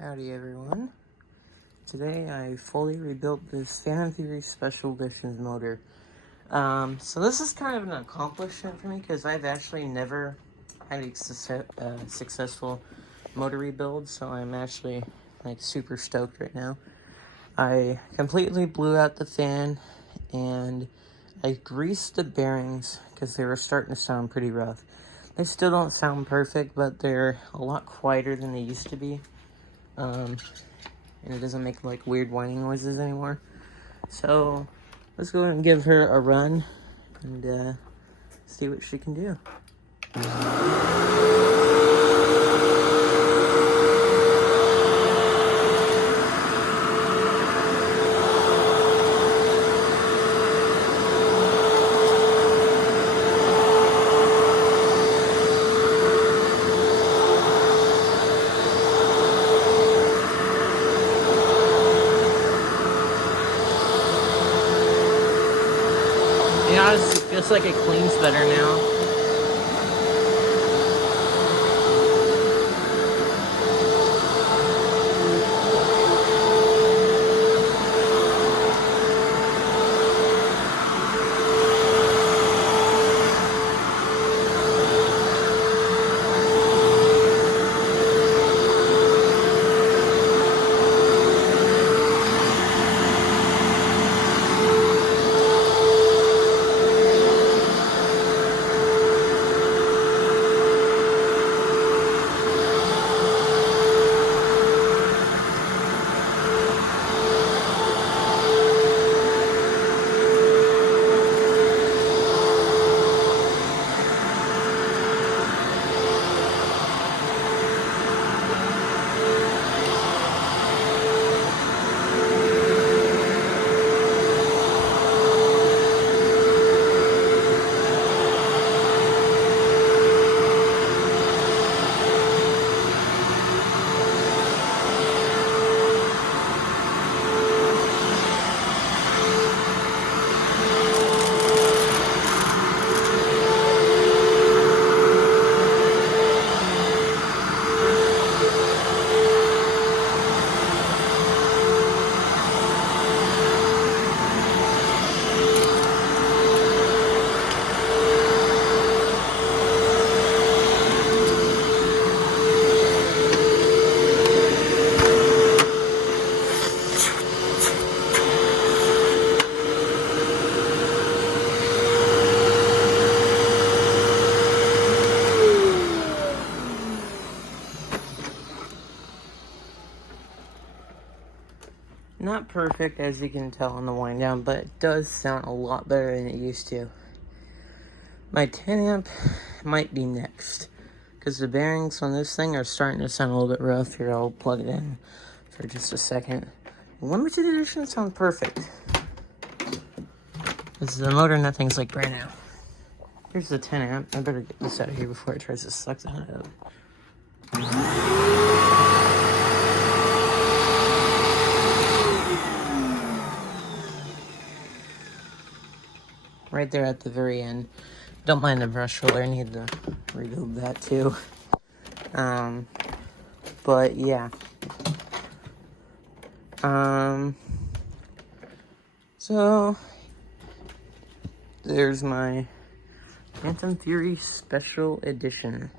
Howdy everyone. Today I fully rebuilt this Fantom Special Editions motor. So this is kind of an accomplishment for me because I've actually never had a successful motor rebuild, so I'm actually like super stoked right now. I completely blew out the fan and I greased the bearings because they were starting to sound pretty rough. They still don't sound perfect, but they're a lot quieter than they used to be. And it doesn't make like weird whining noises anymore. So let's go ahead and give her a run and see what she can do. Yeah, it feels like it cleans better now. Not perfect, as you can tell on the wind down, but it does sound a lot better than it used to. My 10 amp might be next, because the bearings on this thing are starting to sound a little bit rough. Here, I'll plug it in for just a second. Limited edition sounds perfect. This is the motor, and that thing's like brand new. Here's the 10 amp. I better get this out of here before it tries to suck the head out. Right there at the very end. Don't mind the brush roller, I need to rebuild that too. But yeah. So there's my Fantom Fury Special Edition.